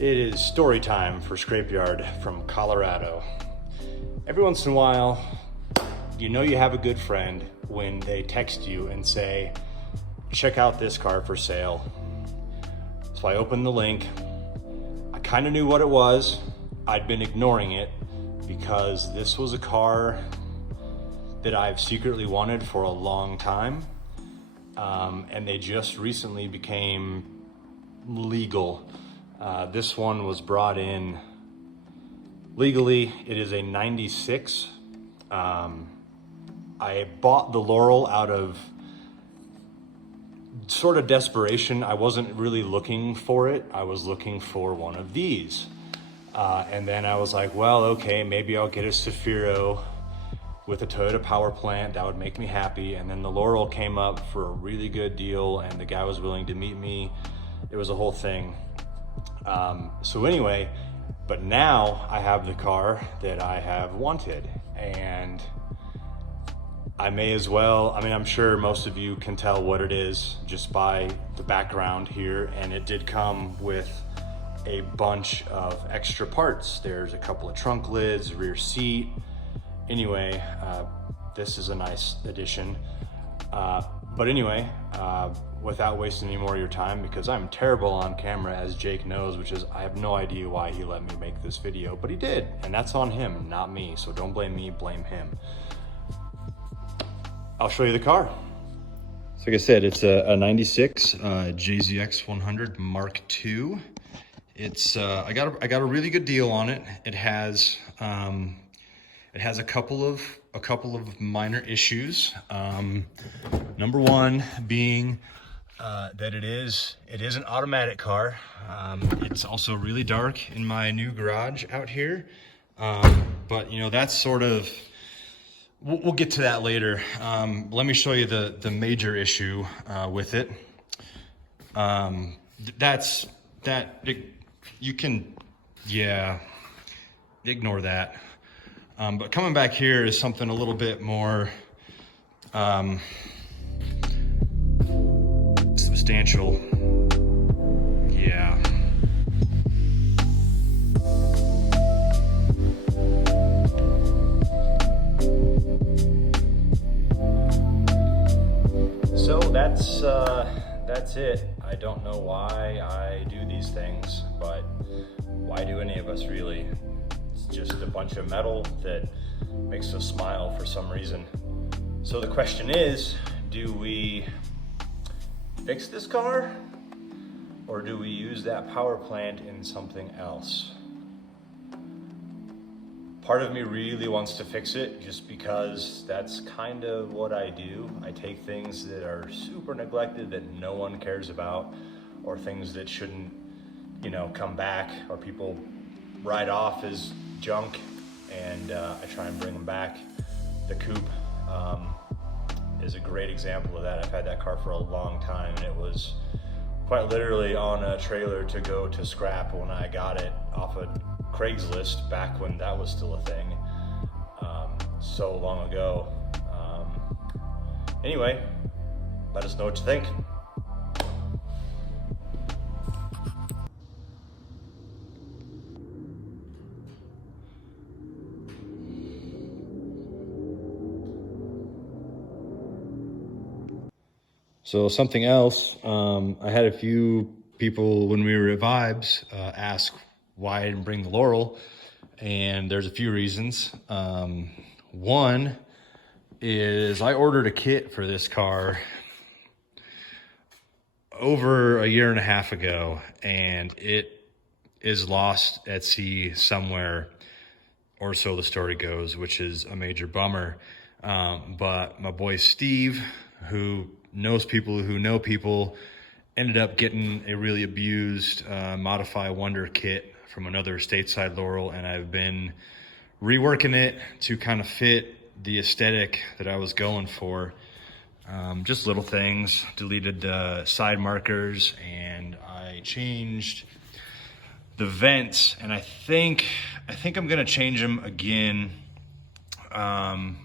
It is story time for Scrapeyard from Colorado. Every once in a while, you know you have a good friend when they text you and say, check out this car for sale. So I opened the link. I kind of knew what it was. I'd been ignoring it because this was a car that I've secretly wanted for a long time. And they just recently became legal. This one was brought in legally. It is a 96. I bought the Laurel out of sort of desperation. I wasn't really looking for it. I was looking for one of these. And then I was like, well, okay, maybe I'll get a Safiro with a Toyota power plant. That would make me happy. And then the Laurel came up for a really good deal and the guy was willing to meet me. It was a whole thing. So anyway, but now I have the car that I have wanted, and I may as well, I mean, I'm sure most of you can tell what it is just by the background here, and it did come with a bunch of extra parts. There's a couple of trunk lids, rear seat. Anyway, this is a nice addition. But anyway, without wasting any more of your time, because I'm terrible on camera, as Jake knows, which is, I have no idea why he let me make this video, but he did, and that's on him, not me. So don't blame me, blame him. I'll show you the car. So like I said, it's a 96 JZX 100 Mark II. It's I got a really good deal on it. It has a couple of minor issues. Number one being that it is an automatic car. It's also really dark in my new garage out here. But you know, that's sort of, we'll get to that later. Let me show you the major issue with it. You can, yeah, ignore that. But coming back here is something a little bit more substantial. Yeah. So that's it. I don't know why I do these things, but why do any of us really? It's just a bunch of metal that makes us smile for some reason. So the question is, do we fix this car, or do we use that power plant in something else? Part of me really wants to fix it just because that's kind of what I do. I take things that are super neglected that no one cares about, or things that shouldn't, you know, come back, or people write off as junk, and I try and bring them back. The coupe is a great example of that. I've had that car for a long time, and it was quite literally on a trailer to go to scrap when I got it off of Craigslist back when that was still a thing, so long ago. Anyway, let us know what you think. So something else, I had a few people when we were at Vibes ask why I didn't bring the Laurel, and there's a few reasons. One is I ordered a kit for this car over a year and a half ago, and it is lost at sea somewhere, or so the story goes, which is a major bummer. But my boy Steve, who knows people who know people, ended up getting a really abused Modify Wonder kit from another stateside Laurel, and I've been reworking it to kind of fit the aesthetic that I was going for. Just little things, deleted the side markers, and I changed the vents, and I think I'm gonna change them again. I'm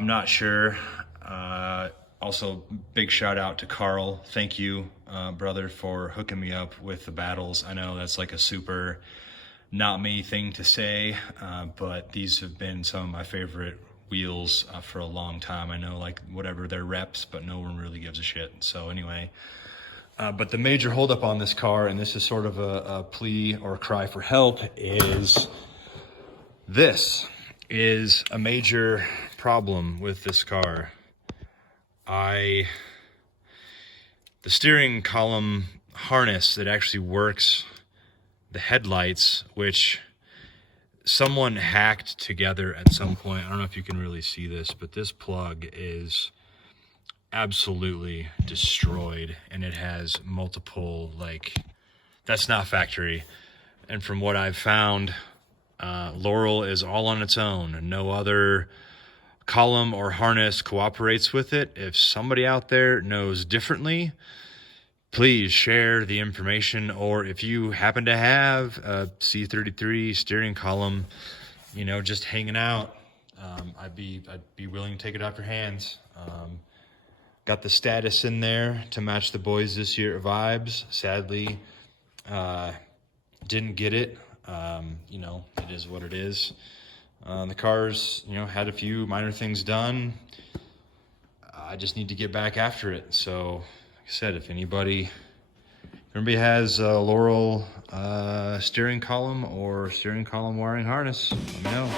not sure. Also, big shout out to Carl. Thank you brother, for hooking me up with the Battles. I know that's like a super not me thing to say, but these have been some of my favorite wheels for a long time. I know, like, whatever, they're reps, but no one really gives a shit. So anyway, but the major holdup on this car, and this is sort of a plea or a cry for help, is this is a major problem with this car. The steering column harness that actually works the headlights, which someone hacked together at some point. I don't know if you can really see this, but this plug is absolutely destroyed, and it has multiple, like, that's not factory. And from what I've found, Laurel is all on its own. No other column or harness cooperates with it. If somebody out there knows differently, please share the information. Or if you happen to have a C33 steering column, you know, just hanging out, I'd be willing to take it off your hands. Got the status in there to match the boys this year at Vibes. Sadly, didn't get it. You know, it is what it is. The car's, you know, had a few minor things done. I just need to get back after it. So, like I said, if anybody has a Laurel steering column or steering column wiring harness, let me know.